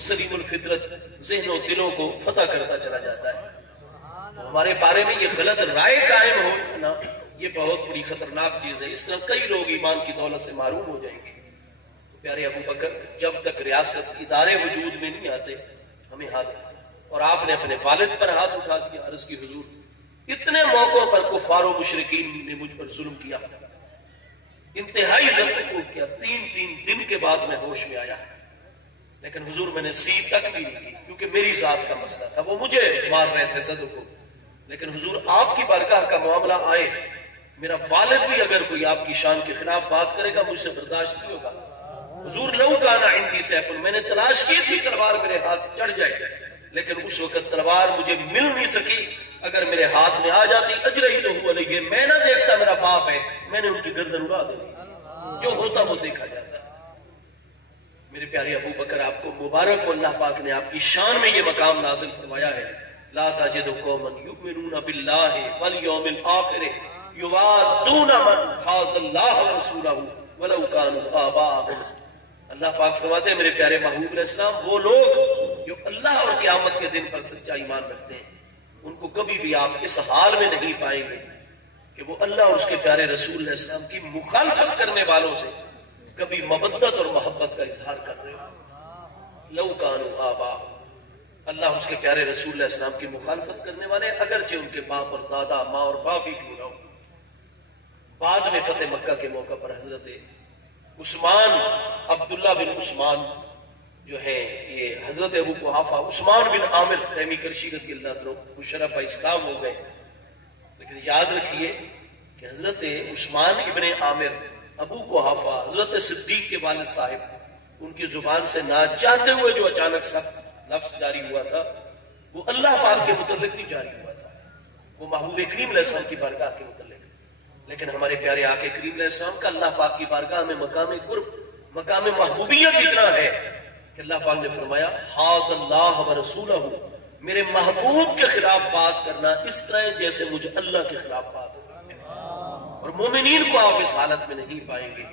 سلیم الفطرت ذہن و دلوں کو فتح کرتا چلا جاتا ہے. ہمارے بارے میں یہ غلط رائے قائم ہو نا، یہ بہت بڑی خطرناک چیز ہے. اس طرح کئی لوگ ایمان کی دولت سے محروم ہو جائیں گے. تو پیارے ابو بکر، جب تک ریاست ادارے وجود میں نہیں آتے ہمیں ہاتھ، اور آپ نے اپنے والد پر ہاتھ اٹھا دیا. عرض کی حضور، اتنے موقعوں پر کفار و مشرکین نے مجھ پر ظلم کیا، انتہائی ضبط کیا، 3 دن کے بعد میں ہوش میں آیا، لیکن حضور میں نے سی تک بھی نہیں کی، کیونکہ میری ذات کا مسئلہ تھا. وہ مجھے مار رہے تھے زدوں کو، لیکن حضور آپ کی بارگاہ کا معاملہ آئے، میرا والد بھی اگر کوئی آپ کی شان کے خلاف بات کرے گا مجھ سے برداشت نہیں ہوگا. حضور لو کانا عندی سیف، میں نے تلاش کی تھی تلوار میرے ہاتھ چڑھ جائے، لیکن اس وقت تلوار مجھے مل نہیں سکی. اگر میرے ہاتھ میں آ جاتی اجرئی تو ہوا نہیں، میں نہ دیکھتا میرا باپ ہے، میں نے ان کی گردن اڑا دینی تھی. جو ہوتا وہ دیکھا جاتا ہے. میرے پیارے ابو بکر، آپ کو مبارک ہو، اللہ پاک نے آپ کی شان میں یہ مقام نازل فرمایا ہے. لا تجد قوما یؤمنون باللہ والیوم الآخر یوادون من حاد اللہ ورسولہ ولو کانوا آباءہم. اللہ پاک فرماتے ہیں میرے پیارے محبوب علیہ السلام، وہ لوگ جو اللہ اور قیامت کے دن پر سچا ایمان رکھتے ہیں، ان کو کبھی بھی آپ اس حال میں نہیں پائیں گے کہ وہ اللہ اور اس کے پیارے رسول علیہ السلام کی مخالفت کرنے والوں سے کبھی مودت اور محبت کا اظہار کر رہے ہو. لو کانوا آباءہم، اللہ اس کے پیارے رسول علیہ السلام کی مخالفت کرنے والے اگرچہ ان کے باپ اور دادا، ماں اور باپ ہی کیوں نہ ہو. بعد میں فتح مکہ کے موقع پر حضرت عثمان، عبداللہ بن عثمان جو ہے، یہ حضرت ابو قحافہ عثمان بن عامر تیمی کرشی رضی اللہ عنہ مشرف اسلام ہو گئے. لیکن یاد رکھیے کہ حضرت عثمان ابن عامر ابو قحافہ حضرت صدیق کے والد صاحب، ان کی زبان سے نہ چاہتے ہوئے جو اچانک سخت لفظ جاری ہوا تھا وہ اللہ پاک کے متعلق نہیں جاری ہوا تھا، وہ محبوب کریم علیہ السلام کی بارگاہ کے متعلق. لیکن ہمارے پیارے آقا کریم علیہ السلام کا اللہ پاک کی بارگاہ میں مقام قرب، مقام محبوبیت اتنا ہے کہ اللہ پاک نے فرمایا حاد اللہ ورسولہ، میرے محبوب کے خلاف بات کرنا اس طرح جیسے مجھے اللہ کے خلاف بات ہو. اور مومنین کو آپ اس حالت میں نہیں پائیں گے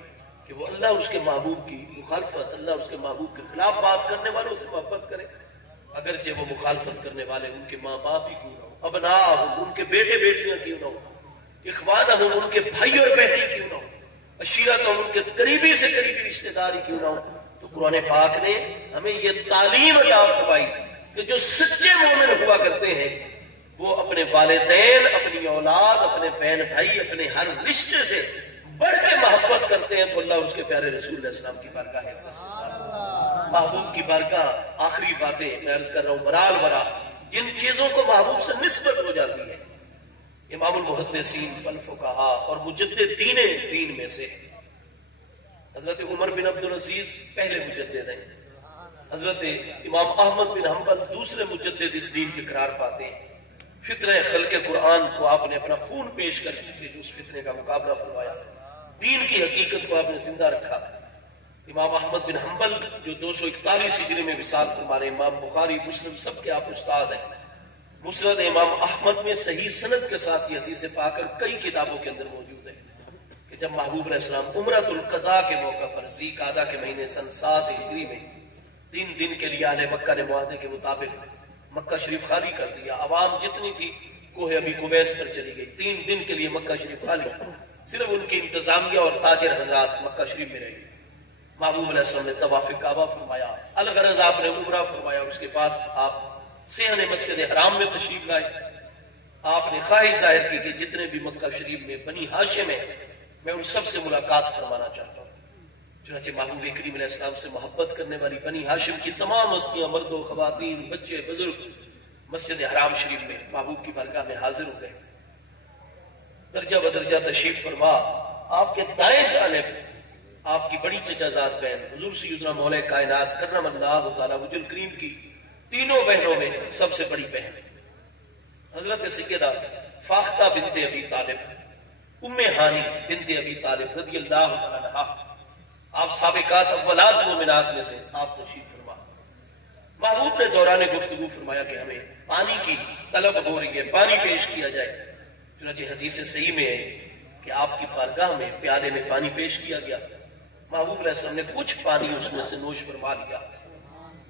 کہ وہ اللہ اور اس کے محبوب کی مخالفت، اللہ اور اس کے محبوب کے خلاف بات کرنے والوں سے محبت کرے، اگرچہ وہ مخالفت کرنے والے ان کے ماں باپ ہی کیوں نہ ہو، ابناء ان کے بیٹے بیٹیاں کیوں نہ ہو، اخوانہم ان کے بھائی اور بہنیں کیوں نہ ہو، عشیرتہم ان کے قریبی سے قریبی رشتے داری کیوں نہ ہو. تو قرآن پاک نے ہمیں یہ تعلیم عطا فرمائی کہ جو سچے مومن ہوا کرتے ہیں وہ اپنے والدین، اپنی اولاد، اپنے بہن بھائی، اپنے ہر رشتے سے بڑھ کے محبت کرتے ہیں. تو اللہ اور اس کے پیارے رسول علیہ السلام کی بارگاہ ہے اس کے ساتھ محبوب کی بارگاہ. آخری باتیں میں عرض کر رہا ہوں، برال برا جن چیزوں کو محبوب سے نسبت ہو جاتی ہے، امام المحدثین والفقہاء اور مجددین دین میں سے حضرت عمر بن عبدالعزیز پہلے مجدد ہیں، حضرت امام احمد بن حنبل دوسرے مجدد اس دین کے قرار پاتے ہیں. فطرہ خلق قرآن کو آپ نے اپنا خون پیش کر کے جو اس فطرے کا مقابلہ فرمایا، دین کی حقیقت کو آپ نے زندہ رکھا. امام احمد بن حنبل جو 241 ہجری میں وصال فرما رہے، امام بخاری مسلم سب کے آپ استاد ہیں. مسند امام احمد میں صحیح سند کے ساتھ یہ حدیث پا کر کئی کتابوں کے اندر موجود ہے کہ جب محبوب علیہ السلام عمرۃ القضاء کے موقع پر ذی قعدہ کے مہینے سن 7 ہجری میں 3 دن کے لیے اہل مکہ نے معاہدے کے مطابق مکہ شریف خالی کر دیا. عوام جتنی تھی کوہ ابی قبیس پر چلی گئی. 3 دن کے لیے مکہ شریف خالی، صرف ان کی انتظامیہ اور تاجر حضرات مکہ شریف میں رہے. محبوب علیہ السلام نے طواف کعبہ فرمایا، الغرض آپ نے عمرہ فرمایا. اس کے بعد آپ صحن مسجد حرام میں تشریف لائے. آپ نے خواہش ظاہر کی کہ جتنے بھی مکہ شریف میں بنی ہاشم ہیں میں ان سب سے ملاقات فرمانا چاہتا ہوں. چنانچہ محبوب کریم علیہ السلام سے محبت کرنے والی بنی ہاشم کی تمام ہستیاں، مرد و خواتین، بچے بزرگ، مسجد حرام شریف میں محبوب کی بارگاہ میں حاضر ہو گئے. درجہ بدرجہ تشریف فرما. آپ کے دائیں جانب آپ کی بڑی چچا زاد بہن حضور سیدنا مولا کائنات کرم اللہ تعالی وجل کریم کی تینوں بہنوں میں سب سے بڑی بہن حضرت سیدہ فاختہ بنت ابی طالب، ام ہانی بنت ابی طالب رضی اللہ تعالی عنہا، آپ سابقات اولاد مومنات میں سے آپ تشریف فرما. محبوب نے دوران گفتگو فرمایا کہ ہمیں پانی کی طلب ہو رہی ہے، پانی پیش کیا جائے. چنانچہ حدیث صحیح میں ہے کہ آپ کی بارگاہ میں پیالے میں پانی پیش کیا گیا. محبوب علیہ السلام نے کچھ پانی اس میں سے نوش فرما لیا.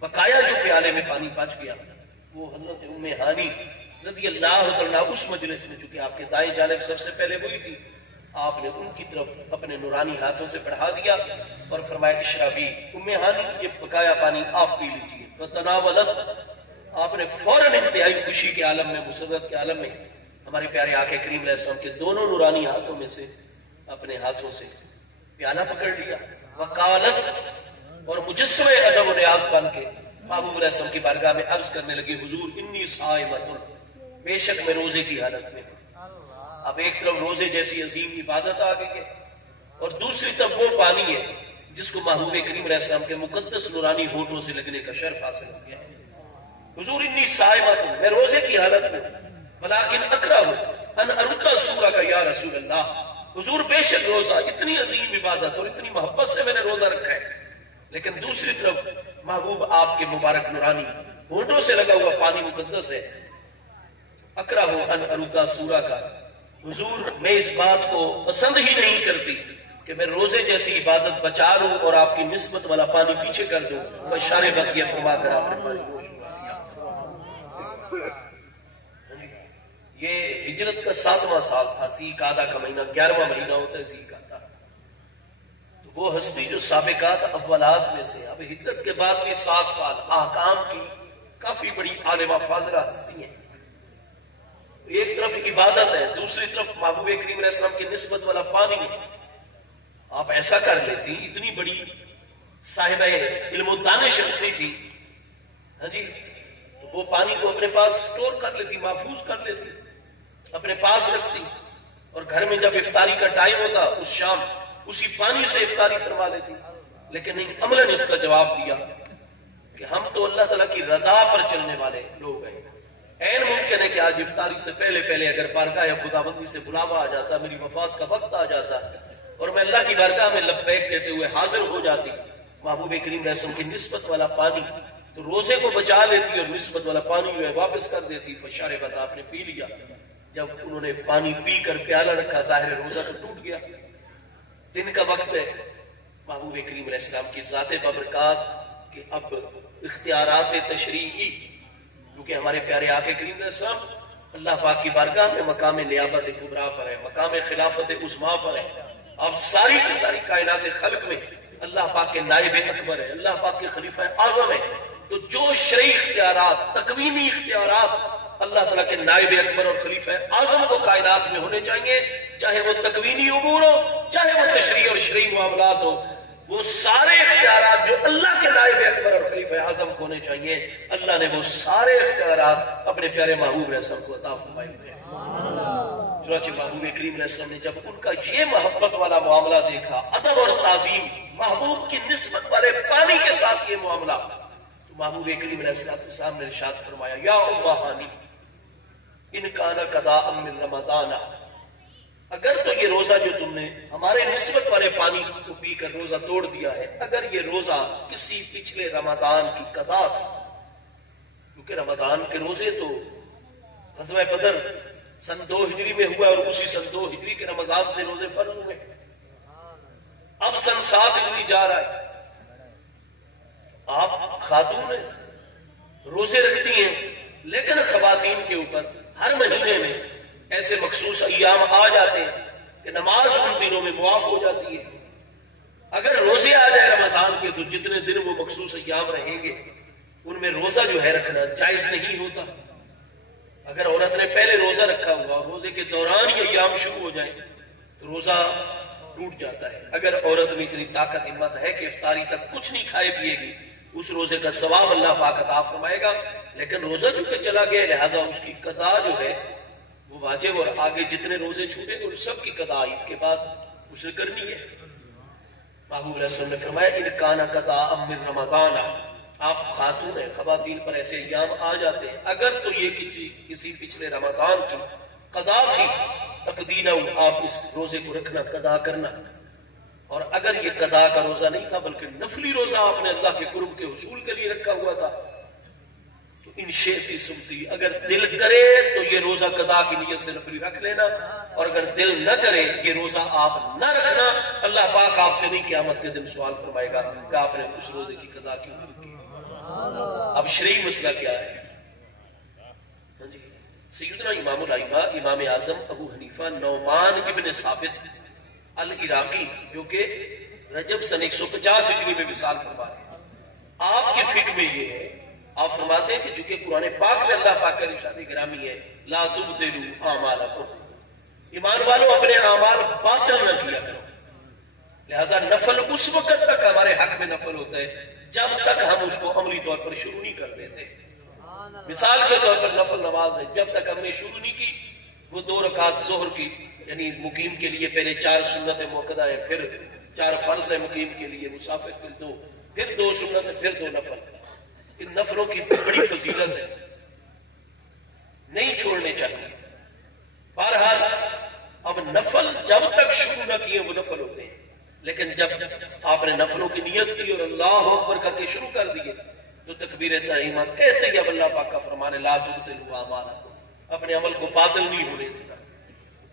بقایا جو پیالے میں پانی بچ گیا وہ حضرت ام ہانی رضی اللہ عنہا اس مجلس میں، چونکہ آپ کے دائیں جانب سب سے پہلے وہی تھی، آپ نے ان کی طرف اپنے نورانی ہاتھوں سے بڑھا دیا اور فرمایا اشربی ام ہانی یہ بقایا پانی آپ پی لیجیے۔ فتناولت، آپ نے فوراً انتہائی خوشی کے عالم میں، مسرت کے عالم میں ہمارے پیارے آقا کریم علیہ السلام کے دونوں نورانی ہاتھوں میں سے اپنے ہاتھوں سے پیالہ پکڑ لیا۔ وقالت، اور مجسمہ ادب و نیاز بن کے محبوب علیہ السلام کی بارگاہ میں عرض کرنے لگے حضور انی صائمۃ، بے شک میں روزے کی حالت میں ہوں۔ اب ایک طرف روزے جیسی عظیم عبادت آ گئی ہے اور دوسری طرف وہ پانی ہے جس کو محبوب کریم علیہ السلام کے مقدس نورانی ہونٹوں سے لگنے کا شرف حاصل ہو گیا ہے۔ حضور انی صائمۃ، میں روزے کی حالت میں ہوں، ولیکن اکرہ ان ارد سورہ کا یا رسول اللہ، حضور بے شک روزہ اتنی عظیم عبادت اور اتنی محبت سے میں نے روزہ رکھا ہے، لیکن دوسری طرف محبوب آپ کے مبارک نورانی ہونٹوں سے لگا ہوا پانی مقدس ہے، اکرہ ان ارد سورہ کا، حضور میں اس بات کو پسند ہی نہیں کرتی کہ میں روزے جیسی عبادت بچا لوں اور آپ کی نسبت والا پانی پیچھے کر دوں۔ بشار بقیہ فرما کر آپ نے پانی نوش کر دیا۔ یہ ہجرت کا 7واں سال تھا، ذی قعدہ کا مہینہ، 11واں مہینہ ہوتا ہے ذی قعدہ۔ تو وہ ہستی جو سابقات اولات میں سے، اب ہجرت کے بعد بھی 7 سال احکام کی کافی بڑی عالمہ فاضلہ ہستی ہیں۔ ایک طرف عبادت ہے، دوسری طرف محبوب کریم علیہ السلام کی نسبت والا پانی ہے۔ آپ ایسا کر لیتی، اتنی بڑی صاحبہ علم و دانش ہستی تھی، ہاں جی، تو وہ پانی کو اپنے پاس سٹور کر لیتی، محفوظ کر لیتی، اپنے پاس رکھتی، اور گھر میں جب افطاری کا ٹائم ہوتا اس شام اسی پانی سے افطاری فرما لیتی۔ لیکن نہیں، عملاً اس کا جواب دیا کہ ہم تو اللہ تعالیٰ کی رضا پر چلنے والے لوگ ہیں، این ممکن ہے کہ آج افطاری سے پہلے اگر بارگاہ یا خداوندی سے بلاوا آ جاتا، میری وفات کا وقت آ جاتا اور میں اللہ کی بارگاہ میں لبیک کہتے ہوئے حاضر ہو جاتی، محبوب کریم علیہ السلام کی نسبت والا پانی تو روزے کو بچا لیتی اور نسبت والا پانی جو ہے واپس کر دیتی۔ فشاربت، آپ نے پی لیا۔ جب انہوں نے پانی پی کر پیالہ رکھا، ظاہر روزہ تو ٹوٹ گیا، دن کا وقت ہے، محبوب کریم علیہ السلام کی ذات بابرکات کہ اب اختیارات تشریعی، کیونکہ ہمارے پیارے آقا کریم علیہ السلام اللہ پاک کی بارگاہ میں مقام نیابت کبریٰ پر ہے، مقام خلافت عظمیٰ پر ہے۔ اب ساری کی ساری کائنات خلق میں اللہ پاک کے نائب اکبر ہے، اللہ پاک کے خلیفہ اعظم ہے، تو جو شرعی اختیارات، تکوینی اختیارات اللہ تعالیٰ کے نائب اکبر اور خلیفہ اعظم کو کائنات میں ہونے چاہیے، چاہے وہ تکوینی امور ہو، چاہے وہ تشریعی اور شرعی معاملات ہو، وہ سارے اختیارات جو اللہ کے نائب اکبر اور خلیفہ اعظم کو ہونے چاہیے، اللہ نے وہ سارے اختیارات اپنے پیارے محبوب علیہ السلام کو عطا فرمائے ہوئے ہیں۔ چنانچہ محبوب کریم علیہ السلام نے جب ان کا یہ محبت والا معاملہ دیکھا، ادب اور تعظیم، محبوب کی نسبت والے پانی کے ساتھ یہ معاملہ، تو محبوب کریم علیہ السلام نے ارشاد فرمایا یا ام ہانی ان کان قضاء من رمضان، اگر تو یہ روزہ جو تم نے ہمارے نسبت والے پانی کو پی کر روزہ توڑ دیا ہے، اگر یہ روزہ کسی پچھلے رمضان کی قضا تھی، کیونکہ رمضان کے روزے تو غزوہ بدر سن 2 ہجری میں ہوا اور اسی سن 2 ہجری کے رمضان سے روزے فرض ہوئے، اب سن 7 ہجری جا رہا ہے، آپ خاتون ہیں، روزے رکھتی ہیں، لیکن خواتین کے اوپر ہر مہینے میں ایسے مخصوص ایام آ جاتے ہیں کہ نماز ان دنوں میں معاف ہو جاتی ہے۔ اگر روزے آ جائے رمضان کے تو جتنے دن وہ مخصوص ایام رہیں گے ان میں روزہ جو ہے رکھنا جائز نہیں ہوتا۔ اگر عورت نے پہلے روزہ رکھا ہوا اور روزے کے دوران یہ ایام شروع ہو جائیں تو روزہ ٹوٹ جاتا ہے۔ اگر عورت میں اتنی طاقت ہمت ہے کہ افطاری تک کچھ نہیں کھائے پیے گی، اس روزے کا ثواب اللہ پاک عطا فرمائے گا، لیکن روزہ چونکہ چلا گیا لہذا اس کی قضا جو ہے وہ واجب، اور آگے جتنے روزے چھوٹے ان سب کی قضا عید کے بعد اسے کرنی ہے۔ محبوب علیہ السلام نے فرمایا ان کان قضاء من رمضان، آپ خاتون ہیں، خواتین پر ایسے ایام آ جاتے ہیں، اگر تو یہ کسی پچھلے رمضان کی قضا تھی تقدینہ، آپ اس روزے کو رکھنا، قضا کرنا، اور اگر یہ قضا کا روزہ نہیں تھا بلکہ نفلی روزہ آپ نے اللہ کے قرب کے حصول کے لیے رکھا ہوا تھا تو ان شئتی سمتی، اگر دل کرے تو یہ روزہ قضا کی نیت سے نفلی رکھ لینا، اور اگر دل نہ کرے یہ روزہ آپ نہ رکھنا، اللہ پاک آپ سے نہیں قیامت کے دن سوال فرمائے گا کہ آپ نے اس روزے کی قضا کیوں نہیں کی۔ اب شرعی مسئلہ کیا ہے؟ ہاں جی، سیدنا امام الائمہ امام اعظم ابو حنیفہ نعمان ابن ثابت العراقی جو کہ رجب سن 150 ہجری میں وصال فرما رہے ہیں، آپ کے فقہ میں یہ ہے، آپ فرماتے ہیں کہ چونکہ قرآن پاک میں اللہ پاک کا ارشاد گرامی ہے لا تبطلوا اعمالکم، ایمان والوں اپنے اعمال باطل نہ کیا کرو، لہذا نفل اس وقت تک ہمارے حق میں نفل ہوتا ہے جب تک ہم اس کو عملی طور پر شروع نہیں کر دیتے۔ مثال کے طور پر نفل نماز ہے، جب تک ہم نے شروع نہیں کی، وہ 2 رکعت ظہر کی، یعنی مقیم کے لیے پہلے 4 سنت موقدہ ہے، پھر 4 فرض ہے مقیم کے لیے، مسافر کے 2، پھر 2 سنت ہے، پھر 2 نفل۔ ان نفلوں کی بڑی فضیلت ہے، نہیں چھوڑنے چاہیے۔ بہرحال اب نفل جب تک شروع نہ کیے وہ نفل ہوتے ہیں، لیکن جب آپ نے نفلوں کی نیت کی اور اللہ اکبر کر کے شروع کر دیے تو تکبیر تحریمہ کہتے ہی اب اللہ پاک کا فرمان ہے لا تبطلوا اعمالکم، اپنے عمل کو باطل نہیں ہونے دینا۔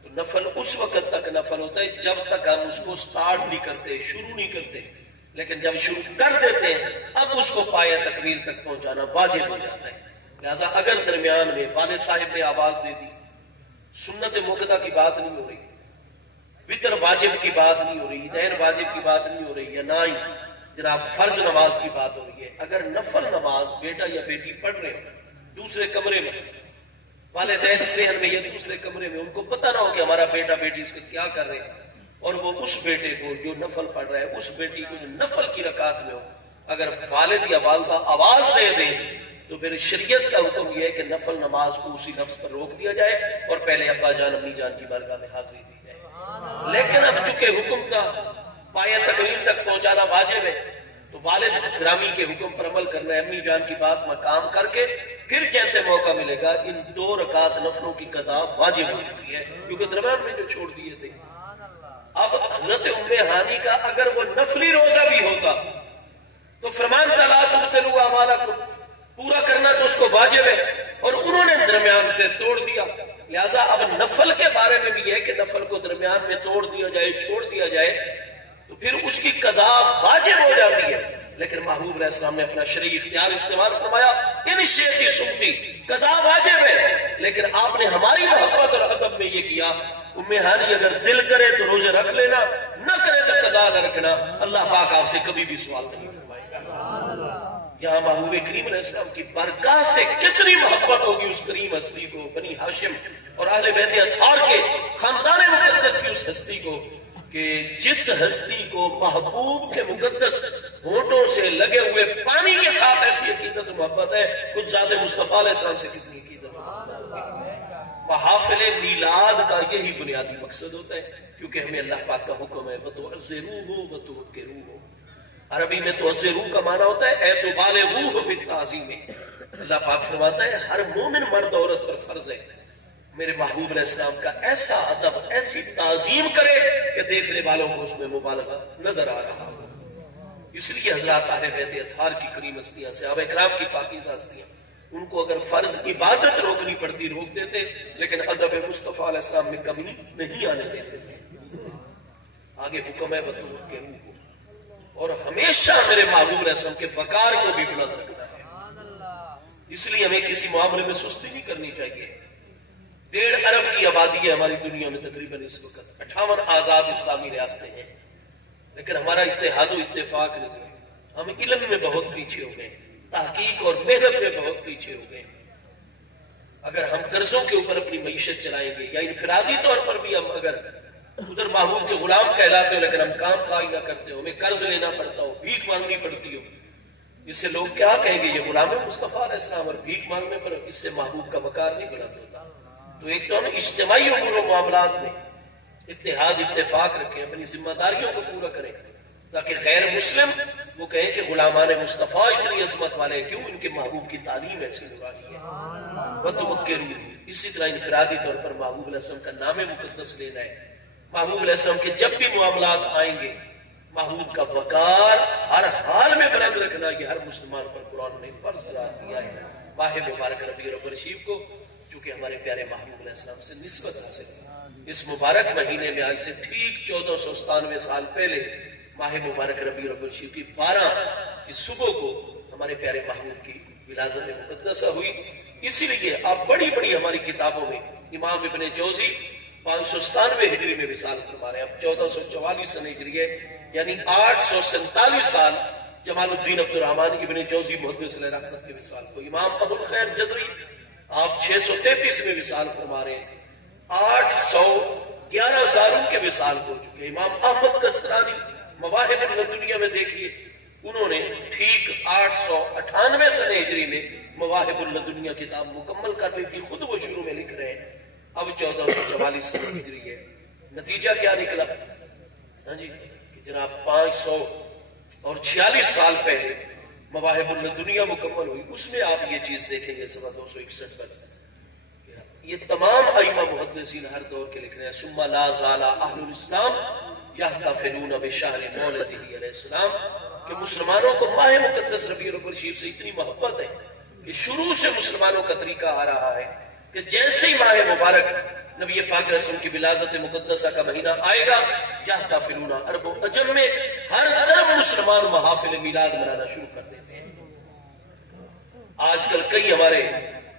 تو نفل اس وقت تک نفل ہوتا ہے جب تک ہم اس کو سٹارٹ نہیں کرتے، شروع نہیں کرتے، لیکن جب شروع کر دیتے ہیں اب اس کو پایہ تکبیر تک پہنچانا واجب ہو جاتا ہے۔ لہذا اگر درمیان میں والد صاحب نے آواز دے دی، سنت موقدہ کی بات نہیں ہو رہی، وتر واجب کی بات نہیں ہو رہی، دین واجب کی بات نہیں ہو رہی، یا نہ ہی جناب فرض نماز کی بات ہو رہی ہے، اگر نفل نماز بیٹا یا بیٹی پڑھ رہے ہو دوسرے کمرے میں، والدین صحن میں یا دوسرے کمرے میں، ان کو پتہ نہ ہو کہ ہمارا بیٹا بیٹی اس کو کیا کر رہے ہیں، اور وہ اس بیٹے کو جو نفل پڑھ رہا ہے، اس بیٹی کو جو نفل کی رکعت میں ہو، اگر والد یا والدہ آواز دے دیں تو پھر شریعت کا حکم یہ ہے کہ نفل نماز کو اسی لفظ پر روک دیا جائے اور پہلے ابا جان امی جان کی بارگاہ میں حاضری دی جائے۔ لیکن اب چونکہ حکم کا پایہ تکمیل تک پہنچانا واجب ہے تو والد گرامی کے حکم پر عمل کرنا ہے، امی جان کی بات مقام کر کے پھر جیسے موقع ملے گا ان 2 رکعت نفلوں کی قضا واجب ہو چکی ہے، کیونکہ درمیان میں جو چھوڑ دیے تھے۔ اب حضرت ام ہانی کا اگر وہ نفلی روزہ بھی ہوتا تو فرمان تھا لا تبطلوا اعمالکم، پورا کرنا تو اس کو واجب ہے، اور انہوں نے درمیان سے توڑ دیا۔ لہذا اب نفل کے بارے میں بھی یہ ہے کہ نفل کو درمیان میں توڑ دیا جائے، چھوڑ دیا جائے تو پھر اس کی قضا واجب ہو جاتی ہے، لیکن محبوب علیہ السلام نے اپنا شرعی اختیار استعمال فرمایا، ان شیخی سنتی قضا واجب ہے، لیکن آپ نے ہماری محبت اور ادب میں یہ کیا، ام ہانی اگر دل کرے تو روزے رکھ لینا، نہ کرے تو قضا نہ رکھنا، اللہ پاک آپ سے کبھی بھی سوال نہیں فرمائے گا۔ یہاں محبوب کریم علیہ السلام کی بارگاہ سے کتنی محبت ہوگی اس کریم ہستی کو، بنی ہاشم اور اہل بیت اطہار کے خاندان مقدس کی اس ہستی کو، کہ جس ہستی کو محبوب کے مقدس ہونٹوں سے لگے ہوئے پانی کے ساتھ ایسی عقیدت و محبت ہے، خود ذات مصطفیٰ علیہ السلام سے کتنی عقیدت و محبت ہے۔ محافل میلاد کا یہی بنیادی مقصد ہوتا ہے، کیونکہ ہمیں اللہ پاک کا حکم ہے وَتُعَزِّرُوهُ وَتُوَقِّرُوهُ، عربی میں تعزیرو کا معنی ہوتا ہے اے تو بالغوہ فی التعظیم۔ اللہ پاک فرماتا ہے ہر مومن مرد عورت پر فرض ہے میرے محبوب علیہ السلام کا ایسا ادب، ایسی تعظیم کرے کہ دیکھنے والوں کو اس میں مبالغہ نظر آ رہا ہو۔ اس لیے حضرات اہل بیت اطہار کی کریم ہستیاں، صحابہ کرام کی پاکیزہ ہستیاں، ان کو اگر فرض عبادت روکنی پڑتی روک دیتے، لیکن ادب مصطفیٰ علیہ السلام میں کمی نہیں آنے دیتے تھے۔ آگے حکم ہے وَتُوَقِّرُوهُ، اور ہمیشہ میرے محبوب علیہ السلام کے وقار کو بھی بلند رکھنا ہے، اس لیے ہمیں کسی معاملے میں سستی نہیں کرنی چاہیے۔ 1.5 ارب کی آبادی ہے ہماری دنیا میں تقریباً اس وقت، 58 آزاد اسلامی ریاستیں ہیں، لیکن ہمارا اتحاد و اتفاق نہیں ہے، ہم علم میں بہت پیچھے ہو گئے، تحقیق اور محنت میں بہت پیچھے ہو گئے۔ اگر ہم قرضوں کے اوپر اپنی معیشت چلائیں گے یا انفرادی طور پر بھی ہم اگر ادھر محبوب کے غلام کہلاتے ہو لیکن ہم کام کاج نہ کرتے ہو، ہمیں قرض لینا پڑتا ہو، بھیک مانگنی پڑتی ہو، اس سے لوگ کیا کہیں گے یہ غلام ہے مصطفیٰ علیہ السلام، اور بھیک مانگنے پر اس سے محبوب کا وقار نہیں بلند ہوتا۔ تو ایک تو ہم اجتماعی امور و معاملات میں اتحاد اتفاق رکھیں، اپنی ذمہ داریوں کو پورا کریں، تاکہ غیر مسلم وہ کہیں کہ غلامان مصطفیٰ اتنی عظمت والے کیوں، ان کے محبوب کی تعلیم ایسی نورانی ہے۔ وَتُوَقِّرُوهُ، اسی طرح انفرادی طور پر محبوب علیہ السلام کا نام مقدس لینا ہے۔ محبوب علیہ السلام کے جب بھی معاملات آئیں گے محبوب کا وقار ہر حال میں بلند رکھنا، یہ ہر مسلمان پر قرآن نے فرض قرار دیا ہے۔ ماہ مبارک ربیع الاول شریف کو چونکہ ہمارے پیارے محبوب علیہ السلام سے نسبت حاصل ہے، اس مبارک مہینے میں آج سے ٹھیک 1497 سال پہلے ماہ مبارک ربیع الاول شریف کی 12 کی صبح کو ہمارے پیارے محبوب کی ولادت مقدسہ ہوئی. اسی لیے آپ بڑی بڑی ہماری کتابوں میں امام ابن جوزی 597 ہجری میں وصال فرما رہے ہیں. اب 1444 سن ہجری ہے، یعنی 847 سال جمال الدین عبد الرحمن ابن جوزی محدث علیہ رحمت کے وصال کو. امام ابو الخیر جزری آپ 633 میں وصال فرما رہے ہیں، 811 سال ان کے وصال ہو چکے. امام احمد قسطلانی مواہب الدنیا میں دیکھیے، انہوں نے ٹھیک 898 سن ہجری میں مواہب الدنیا کتاب مکمل کر لی تھی. خود وہ شروع میں لکھ رہے ہیں. اب 1444 سن ہجری ہے. نتیجہ کیا نکلا؟ ہاں جی، کہ جناب 546 سال پہلے مواہب الدنیا مکمل ہوئی. اس میں آپ یہ چیز دیکھیں گے صفحہ 261 پر، یہ تمام ائمہ محدثین ہر دور کے لکھ رہے ہیں. ثم لا زال اہل الاسلام یحتفلون بشہر مولدہ علیہ السلام، کہ مسلمانوں کو ماہ مقدس ربیع الاول شریف سے اتنی محبت ہے کہ شروع سے مسلمانوں کا طریقہ آ رہا ہے کہ جیسے ہی ماہ مبارک نبی پاک رسول کی ولادت مقدسہ کا مہینہ آئے گا، یحتفلون عرب و عجم میں ہر طرف مسلمان محافل میلاد منانا شروع کر دیتے ہیں. آج کل کئی ہمارے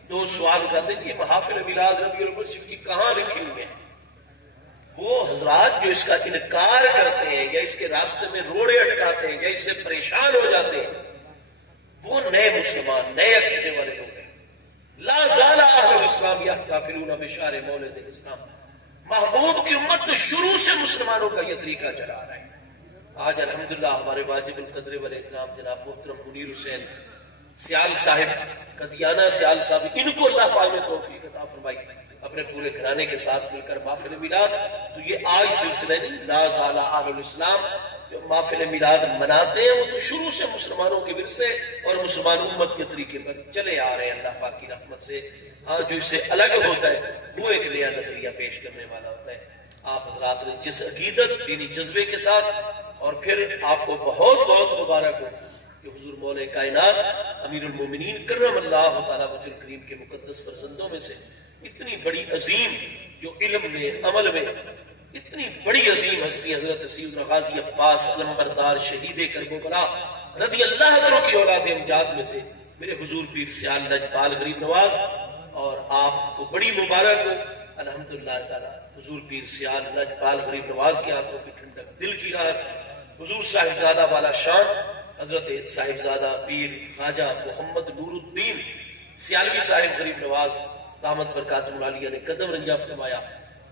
دوست سوال کرتے ہیں کہ یہ محافل میلاد ربیع الاول شریف کی کہاں لکھی ہوئی ہیں؟ وہ حضرات جو اس کا انکار کرتے ہیں یا اس کے راستے میں روڑے اٹکاتے ہیں یا اس سے پریشان ہو جاتے ہیں، وہ نئے مسلمان، نئے عقیدے والے لوگ ہیں. لا زال اہل الاسلام یحتفلون بشہر مولد الاسلام، محبوب کی امت شروع سے مسلمانوں کا یہ طریقہ چلا آ رہا ہے. آج الحمدللہ ہمارے واجب القدر والاحترام جناب محترم منیر حسین سیال صاحب قدیانہ سیال صاحب، ان کو اللہ پاک نے توفیق عطا فرمائی اپنے پورے گھرانے کے ساتھ مل کر محفل میلاد. تو یہ آج سلسلہ نہیں، لا زال اہل الاسلام جو محفل میلاد مناتے ہیں وہ تو شروع سے مسلمانوں کے ورثے اور مسلمان امت کے طریقے پر چلے آ رہے ہیں اللہ پاک کی رحمت سے. ہاں جو اس سے الگ ہوتا ہے وہ ایک نیا نظریہ پیش کرنے والا ہوتا ہے. آپ حضرات نے جس عقیدت دینی جذبے کے ساتھ، اور پھر آپ کو بہت بہت مبارک ہو کہ حضور مولا کائنات امیر المومنین کرم اللہ تعالیٰ وجہ الکریم کے مقدس فرزندوں میں سے اتنی بڑی عظیم جو علم میں عمل میں اتنی بڑی عظیم ہستی حضرت سیدنا غازی عباس علمبردار شہید کربلا رضی اللہ عنہ کی اولاد امجاد میں سے میرے حضور پیر سیال لجپال غریب نواز، اور آپ کو بڑی مبارک ہو الحمدللہ تعالی حضور پیر سیال لجپال غریب نواز کے ہاتھوں کی ٹھنڈک دل کی راحت، حضور صاحبزادہ والا شان حضرت صاحبزادہ پیر خواجہ محمد نور الدین سیالوی صاحب غریب نواز دامت برکاتہ العالیہ نے قدم رنجا فرمایا.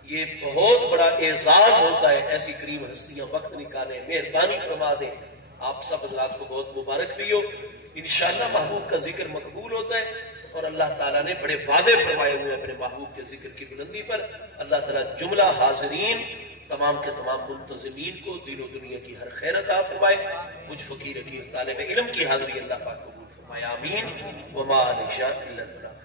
یہ بہت بڑا اعزاز ہوتا ہے ایسی کریم ہستیاں وقت نکالیں، مہربانی فرما دیں. آپ سب حضرات کو بہت مبارک بھی ہو. انشاءاللہ محبوب کا ذکر مقبول ہوتا ہے اور اللہ تعالیٰ نے بڑے وعدے فرمائے ہوئے اپنے محبوب کے ذکر کی بلندی پر. اللہ تعالیٰ جملہ حاضرین تمام کے تمام منتظمین کو دین و دنیا کی ہر خیر عطا فرمائے. مجھ فقیر حقیر طالب علم کی حاضری اللہ پاک قبول فرمائے. آمین. وما علیہ الا البلاغ.